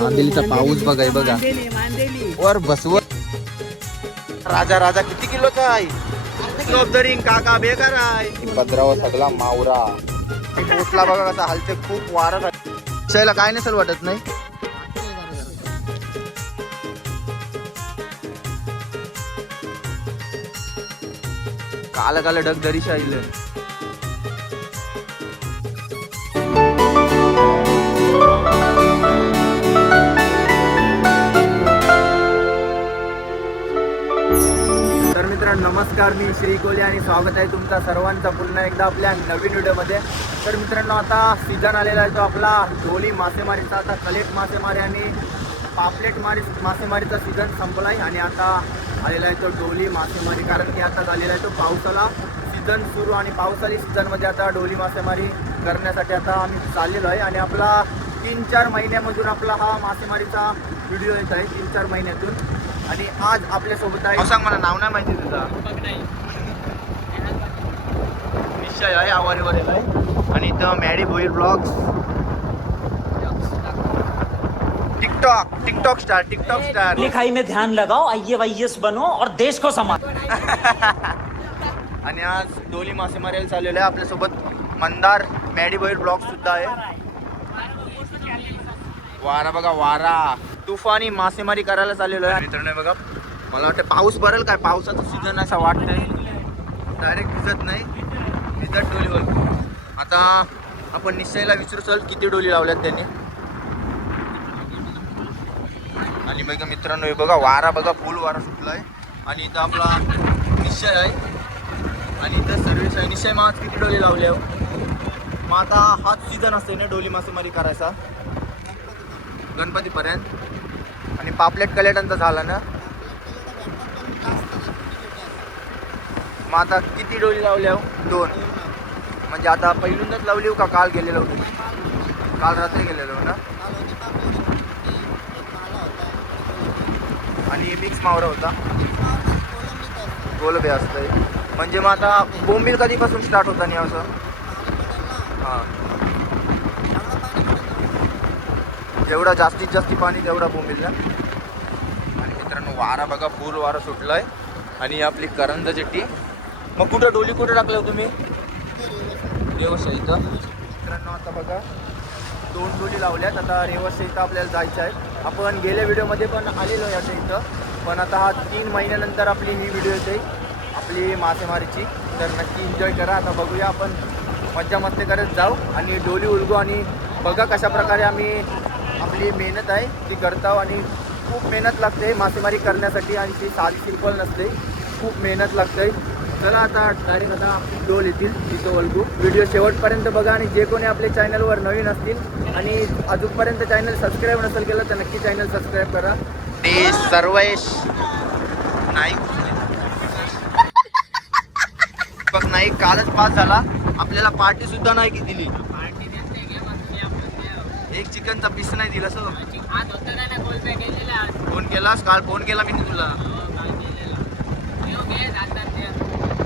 मांदेलीचा पाऊस बघाय बघा. वर बसवर राजा राजा किती किलोचा आहे जबाबदारी काका बेकार आहे. पदरावर सगळा मावरा. पोटला बघा कसा हलते खूप आहे शायला काय नसेल वाटत नाही? काल काल डग दरी शाईल. नमस्कार मी श्री कोहली आणि स्वागत आहे तुमचा सर्वांचा पुन्हा एकदा आपल्या नवीन व्हिडिओमध्ये. तर मित्रांनो आता सीझन आलेला आहे तो आपला ढोली मासेमारीचा. आता कलेट मासेमारी आणि पापलेट मारी मासेमारीचा सीझन संपला आहे आणि आता आलेला आहे तो डोली मासेमारी. कारण की आता झालेला आहे तो पावसाला सीझन सुरू आणि पावसाळी सीझनमध्ये आता डोली मासेमारी करण्यासाठी आता आम्ही चाललेलो आहे. आणि आपला तीन चार महिन्यामधून आपला हा मासेमारीचा व्हिडिओ येत आहे तीन चार महिन्यातून. आणि आज आपल्यासोबत आहे सांग मला नाव नाही माहिती तुझा. निश्चय आहे आवारीवर आहे आणि इथं Maddy Bhoir blogs. TikTok TikTok star TikTok star. लिखाई में ध्यान लगाओ आई वाईएस बनो और देश को संभालो। आणि आज डोली मासेमारीला चाललेलं आहे आपल्यासोबत मंदार मॅडी भोईर ब्लॉग सुद्धा आहे. वारा बघा वारा. तुफानी मासेमारी करायला चाललेलो आहे. मित्रांनो बघा मला वाटतं पाऊस भरेल काय? पावसाचा सीझन असा वाटतंय. डायरेक्ट भिजत नाही. भिजत डोलीवर आता आपण निश्चयला विचारू चल किती डोली लावल्यात त्यांनी. आणि बघा मित्रांनो हे बघा वारा बघा फुल वारा सुटलाय. आणि इथं आपला निश्चय आहे. आणि इथं सर्विस आहे. निश्चय मग किती डोली लावल्या हो? मग आता हाच सीझन असते ना डोली मासेमारी करायचा. गणपतीपर्यंत. आणि पापलेट कलेटांचा झाला ना? मग आता किती डोली लावल्या हो? दोन. म्हणजे आता पहिल्यांदाच लावली हो का? काल गेलेलो होतो. काल रात्री गेलेलो ना? आणि मिक्स मावरा होता. गोलबे असतंय. म्हणजे मग आता बोंबील कधीपासून स्टार्ट होता नाही असं? हां. जेवढा जास्तीत जास्त पाणी तेवढा बोंबीलला आणि मित्रांनो वारा बघा पूर वारा सुटलाय. आणि आपली करंजा चिट्टी मग कुठं डोली कुठं टाकलं हो तुम्ही? रेवसा इथं. मित्रांनो आता बघा दोन डोली लावल्यात. आता रेवसा इथं आपल्याला जायचं आहे. आपण गेल्या व्हिडिओमध्ये पण आलेलो आहे असं इथं. पण आता हा तीन महिन्यानंतर आपली ही व्हिडिओ येते. आपली मासेमारीची. तर नक्की एन्जॉय करा. आता बघूया आपण. मज्जा मस्ती करत जाऊ. आणि डोली उलगू आणि बघा कशा प्रकारे आम्ही आपली मेहनत आहे ती करताव आणि खूप मेहनत लागते मासेमारी करण्यासाठी आणि ती साधी सिंपल नसते. खूप मेहनत लागते. चला आता डायरेक्ट आता डोल येतील तिथं वलगू व्हिडिओ शेवटपर्यंत बघा आणि जे कोणी आपल्या चॅनलवर नवीन असतील आणि अजूनपर्यंत चॅनल सबस्क्राईब नसेल केलं तर नक्की चॅनल सबस्क्राईब करा. ते सर्वेश नाही बघ नाही कालच पास झाला. आपल्याला पार्टी सुद्धा नाही की दिली. एक चिकनचा पीस नाही दिला सो फोन केलास? काल फोन केला मी तुला.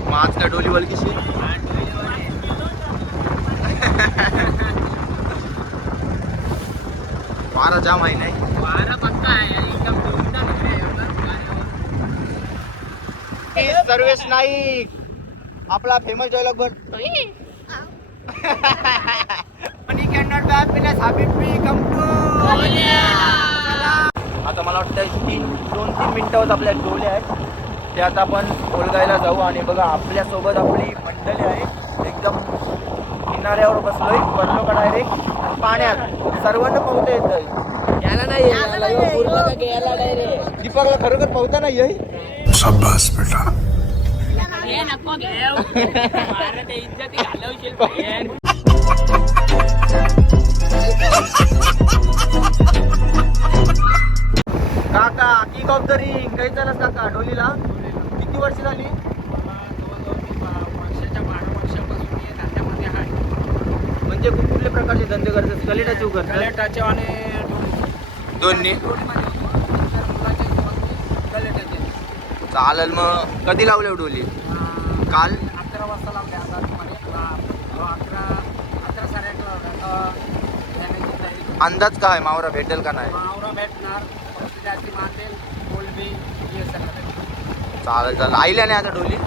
मग आज काय डोली वलकीशी वारा जाम आहे नाही? सर्वेश नाईक. आपला फेमस डायलॉग भर. आता मला वाटतं तीन दोन तीन मिनिटं होत आपल्या डोले आहेत. ते आता आपण ओळगायला जाऊ आणि बघा आपल्यासोबत आपली मंडळी आहे. एकदम किनाऱ्यावर बसलोय पडलो का डायरेक्ट पाण्यात. सर्वांना पोहता येत. याला नाही दीपकला खरोखर पोहता नाही आहे करतात. कलेटाचे गलेटाचे आणि दोन्ही. डोलीमध्ये चालेल मग. कधी लावले हो डोली? काल? अकरा वाजता लावले आता दुपारी. अकरा अकरा साडे अकरा अंदाज काय मावरा भेटेल का नाही? मावरा भेटणार. मांदेल कोलबी हे सगळं. चालेल चालेल. आईला नाही आता डोली? या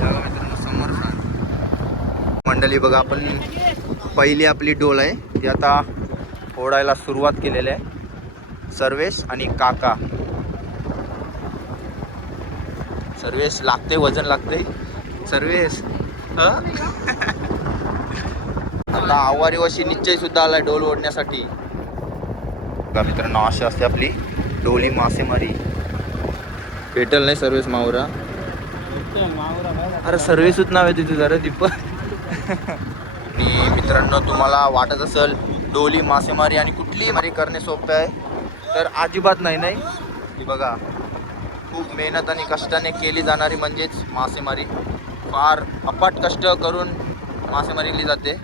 बघा मित्रांनो, समोर सांग. मंडळी बघा आपण पहिली आपली डोल आहे. ती आता फोडायला सुरुवात केलेली आहे. सर्वेश आणि काका. सर्वेश लागते वजन लागते सर्वेश ह? आता आवारी वशी निश्चय सुद्धा आलाय डोल ओढण्यासाठी. मित्रांनो अशी असते आपली डोली मासेमारी. भेटल नाही सर्वेस मावरा. अरे सर्व्हिसच नाव आहे तिथे जरा दीपक. मित्रांनो तुम्हाला वाटत असेल डोली मासेमारी आणि कुठलीही मारी करणे सोपं आहे तर अजिबात नाही नाही. ही बघा खूप मेहनत आणि कष्टाने केली जाणारी म्हणजेच मासेमारी. फार अपाट कष्ट करून मासेमारी केली जाते.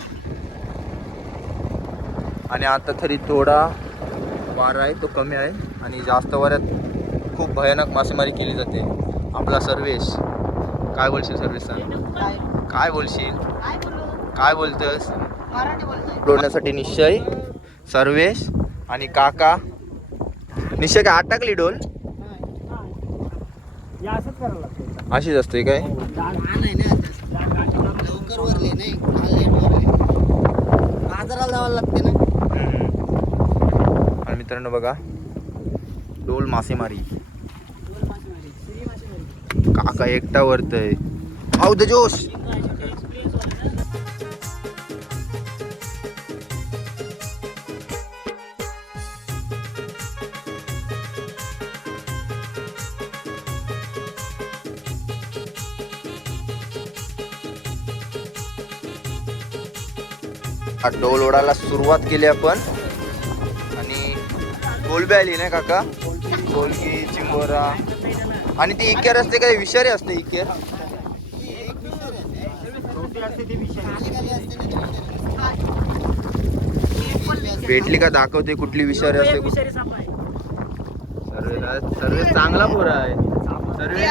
आणि आता तरी थोडा वारा आहे तो कमी आहे आणि जास्त वाऱ्यात खूप भयानक मासेमारी केली जाते. आपला सर्वेश काय बोलशील सर्वेश सांग? काय? बोलशील? काय बोलतस डोलण्यासाठी निश्चय सर्वेश आणि काका. निश्चय काय आठ टाकली डोल? अशीच असते काय? नाही लागते ना आणि मित्रांनो बघा डोल मासेमारी. काका एकटा वरतय. हाऊ द जोश हा डोल ओढायला सुरुवात केली आपण. आणि कोलबी आली नाही काका? कोलगी चिंबोरा. आणि ती इकेर असते काय विषारी असते इकेर भेटली का? दाखवते कुठली विषारी असते सर्वे सर्वे चांगला पोरा आहे. सर्वे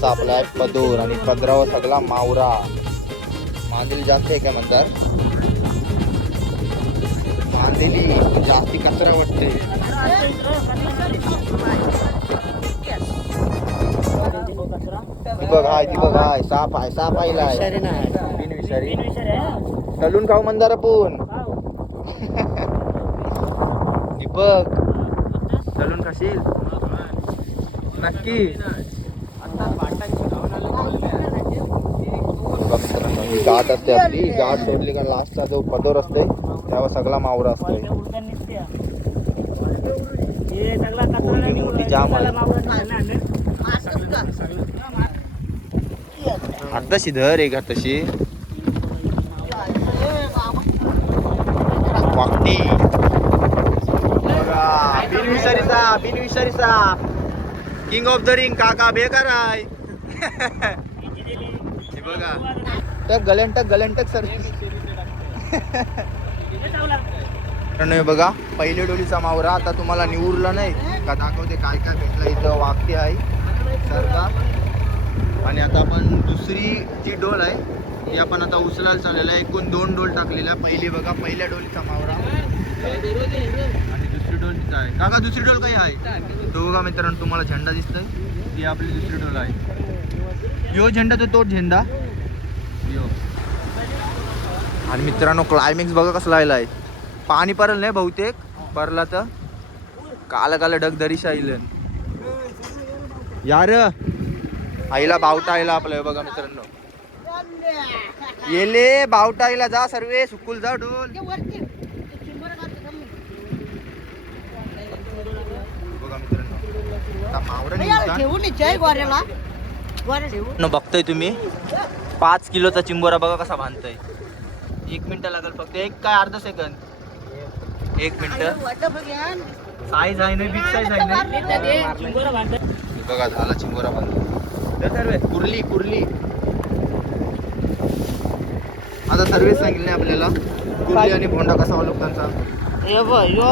असा आपला आहे पदूर आणि पदरावर सगळा मावरा. मांदेली जास्त आहे का मंदार मांदेली जास्ती कचरा वाटते. बघ हाय ती बघ हाय साप आहे साप आईला आहे. बिन विषारी. तलून खाऊ मंदार आपण दीपक तलून खाशील? नक्की बघा मित्रांनो, ही गाठ असते आपली. ही गाठ सोडली का लास्टचा जो पदोर असते त्यावर सगळा मावरा असतो पोरगी मोठी जाम आहे. आताशी धर एक तशी. वागती बघा, बिनविषारीचा बिनविषारीचा किंग ऑफ द रिंग काका बेकार आहे. बघा. त्या गलंटक गलंटक सर. मित्रांनो, हे बघा पहिल्या डोलीचा मावरा. आता तुम्हाला निवडला नाही का? दाखवते काय काय भेटलं इथं. वाक्य आहे सरकार आणि आता आपण दुसरी जी डोल आहे ती आपण आता उचलायला चाललेलं आहे. एकूण दोन डोल टाकलेल्या पहिली बघा पहिल्या डोलीचा मावरा. आणि दुसरी डोल तिथं आहे. काका दुसरी डोल काही आहे? तो बघा मित्रांनो तुम्हाला झेंडा दिसतोय. ती आपली दुसरी डोल आहे. यो झेंडा तो तोच झेंडा. आणि मित्रांनो क्लायमॅक्स बघा कसला आलेला आहे पाणी परल नाही बहुतेक. परला तर काल काल ढग दरीश आईलन यार आईला बावटा आईला आपलं हे बघा मित्रांनो. येले बावटा आईला जा सर्वे सुकुल जा डोल बघा मित्रांनो. बघताय तुम्ही. पाच किलोचा चिंबोरा बघा कसा बांधताय एक मिनिट लागेल फक्त. एक काय अर्धा सेकंद? एक मिनिट. साईज आहे ना बिग साईज आहे ना? हे बघा झाला चिंबोरा बांधला कुर्ली कुर्ली. आता सर्व्हिस सांगितली आपल्याला. कुर्ली आणि भोंडा कसा लोकांचा. हे बघ यो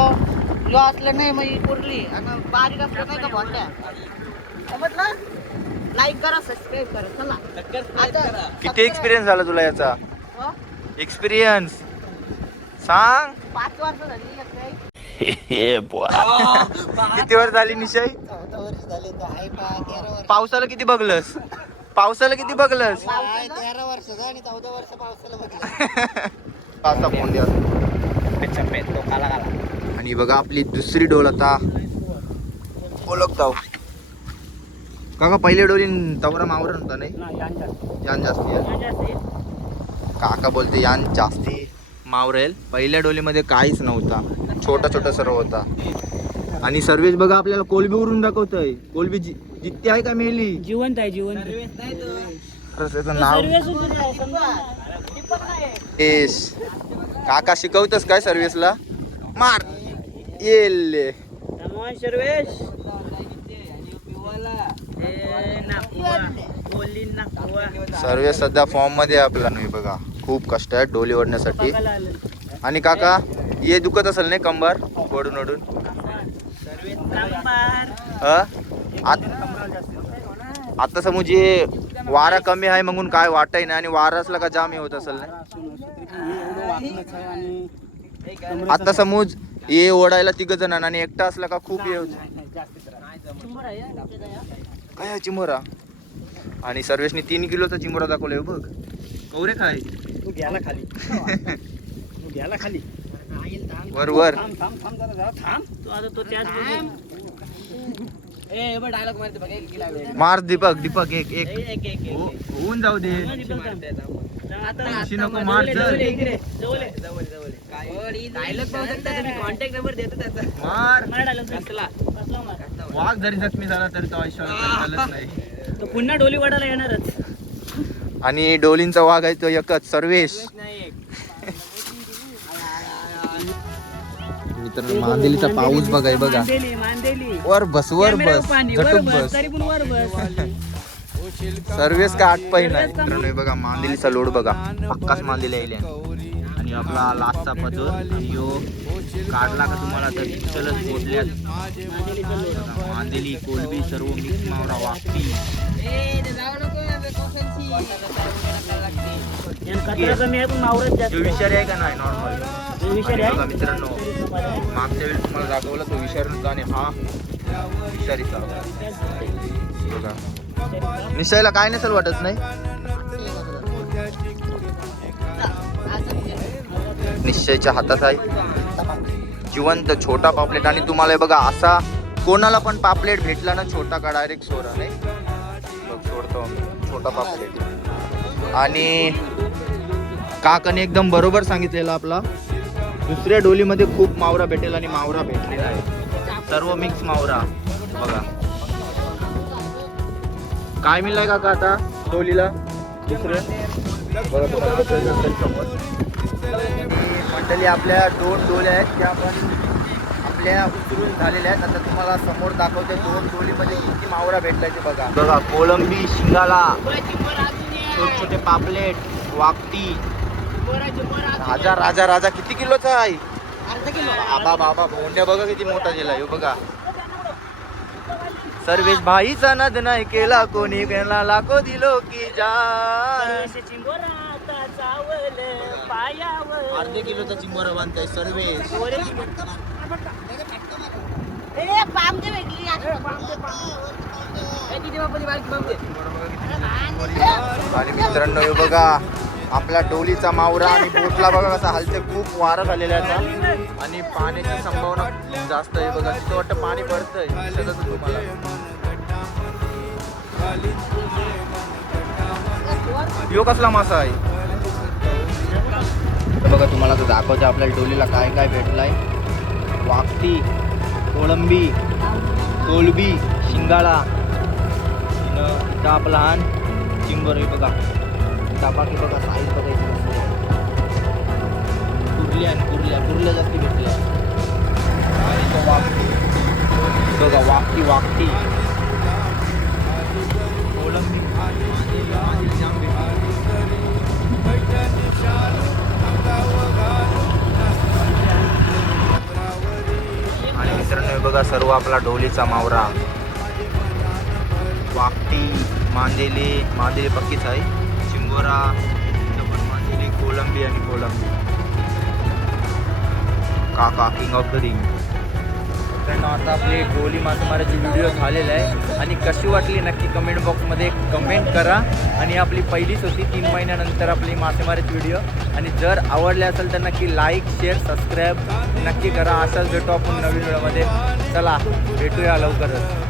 यो असलं नाही मग ही कुरली. आणि बारीक असलं नाही का म्हटलं लाईक करा सबस्क्राईब करा चला. आता किती एक्सपिरियन्स झाला तुला याचा? हो? एक्सपिरियन्स सांग. पाच वर्ष झाली काय किती वर्ष झाली निशय चौदा वर्ष झाले तो आहे पा तेरा वर्ष. पावसाला किती बघलस? पावसाला किती बघलस? आहे तेरा वर्षाचा आणि चौदा वर्ष पावसाला बघितलं फोन द्या आणि बघा आपली दुसरी डोल आता. ओळखताव. काका पहिले डोली तवरा मावर नव्हता नाही? यान जास्ती. आहे. काका बोलते यान जास्ती मावरेल पहिल्या डोलीमध्ये काहीच नव्हता. छोटा छोटा सर्व होता. आणि सर्वेश बघा आपल्याला कोलबी उरून दाखवतोय. कोलबी जि- जित्ती आहे का मेली जिवंत आहे जिवंत. त्याचं नाव येस. काका शिकवतस काय सर्व्हिसला मार. येले सर्वेश. सर्वे सध्या फॉर्ममध्ये आपला नाही बघा. खूप कष्ट आहे डोली ओढण्यासाठी. आणि काका ये दुखत असेल नाही कंबर? ओढून ओढून? आत- समज हे वारा कमी आहे म्हणून काय वाटाय नाही आणि वारा असला का जाम हे होत असेल नाही? आता समज ये ओढायला तिघ जण आणि एकटा असला का खूप हे होत. काय आहे चिमोरा? आणि सर्वेशनी तीन किलोचा चिमोरा दाखवलाय बघ. कवरे काय तू घ्याला खाली. तू घ्याला खाली. वर वर. थांब थांब थांब जरा जरा थांब. तू आता तो त्याच ए बघ डायलॉग मारते बघ एक किलो मार दीपक दीपक एक एक. एक एक एक हो- होऊन जाऊ दे. अशी नको मार. डायलॉग पाहू शकता कॉन्टॅक्ट नंबर देतो त्याचा. मार. वाघ जरी जखमी झाला तरी तो नाही. तो पुन्हा डोली वाढायला येणारच. आणि डोलींचा वाघ आहे तो एकच सर्वेश. मित्रांनो मांदेलीचा पाऊस बघाय बघा मांदेली मांदेली. वर बस वर बस. पाणी वर झटून बस बस. तरी पण वर बस. सर्वेस का आठ पाहिजे नाही? मित्रांनो हे बघा मांदेलीचा लोड बघा. पक्काच मांदेली यायले आणि आपला लास्टचा आणि यो काढला का तुम्हाला तर चलत पोचल्यात मांदेली कोलबी सर्व मिक्स मावरा वाकटी ए ते जाऊ नको यार कौशलची यानं कचरा कमी आहे पण मावरच जास्त जो विषारी आहे का नाही नॉर्मल मित्रांनो मागच्या वेळी तुम्हाला दाखवलं तो विषारी आणि हा विषारीचा. निशायला काय नसेल वाटत नाही? निश्चयच्या हातात आहे. जिवंत छोटा पापलेट. आणि तुम्हाला हे बघा असा कोणाला पण पापलेट भेटला ना छोटा का डायरेक्ट सोरा नाही? सोडतो छोटा पापलेट. आणि काकाने एकदम बरोबर सांगितलेलं आपला. दुसऱ्या डोलीमध्ये खूप मावरा भेटेल आणि मावरा भेटलेला आहे. सर्व मिक्स मावरा. बघा. काय मिळालंय काका आता डोलीला? दुसरं? बघा मंडळी आपल्या दोन डोल्या आहेत त्या पण आपल्या उतरून झालेल्या आहेत. आता तुम्हाला समोर दाखवते दोन डोलीमध्ये किती मावरा भेटलाय ते बघा. बघा कोलंबी शिंगाला छोटे छोटे पापलेट वाकटी राजा राजा राजा किती किलोचा आहे? अर्धा किलो. बाबा बाबा भोंड्या बघा किती मोठा दिला ह्यो बघा. सर्वेश भाईचा नद नाही केला कोणी लाखो दिलो की जा अर्धे किलोचा चिंबोरा बांधताय सर्वेश ए पामते भेटली आणि मित्रांनो हे बघा आपल्या डोलीचा मावरा आणि बोटला बघा कसा हलते खूप वारा झालेला आहे आता. आणि पाण्याची संभावना खूप जास्त आहे. बघा तिथं वाटतं पाणी पडतंय. दिसत असेल तुम्हाला. यो कसला मासा आहे? बघा तुम्हाला तर दाखवते आपल्याला डोलीला काय काय भेटलं आहे वाकटी कोळंबी कोलबी शिंगाळा ताप लहान चिंबर आहे बघा तापाकी बघा साईज बघायची कुर्ल्या आणि कुर्ल्या कुर्ल्या जास्ती भेटल्या आणि बघा वाकटी वाकटी बघा सर्व आपला ढोलीचा मावरा. वाकटी मांदेली मांदेली पक्कीच आहे. चिंबोरा पण मांदेली कोलंबी आणि कोलंबी. काका किंग ऑफ द रिंग मित्रांनो आता आपली गोली मासेमाराची व्हिडिओ झालेला आहे. आणि कशी वाटली नक्की कमेंट बॉक्समध्ये कमेंट करा. आणि आपली पहिलीच होती तीन महिन्यानंतर आपली मासेमारीची व्हिडिओ आणि जर आवडले असेल तर नक्की लाईक शेअर सबस्क्राईब नक्की करा. असाच भेटू आपण नवीन व्हिडिओमध्ये चला भेटूया लवकरच.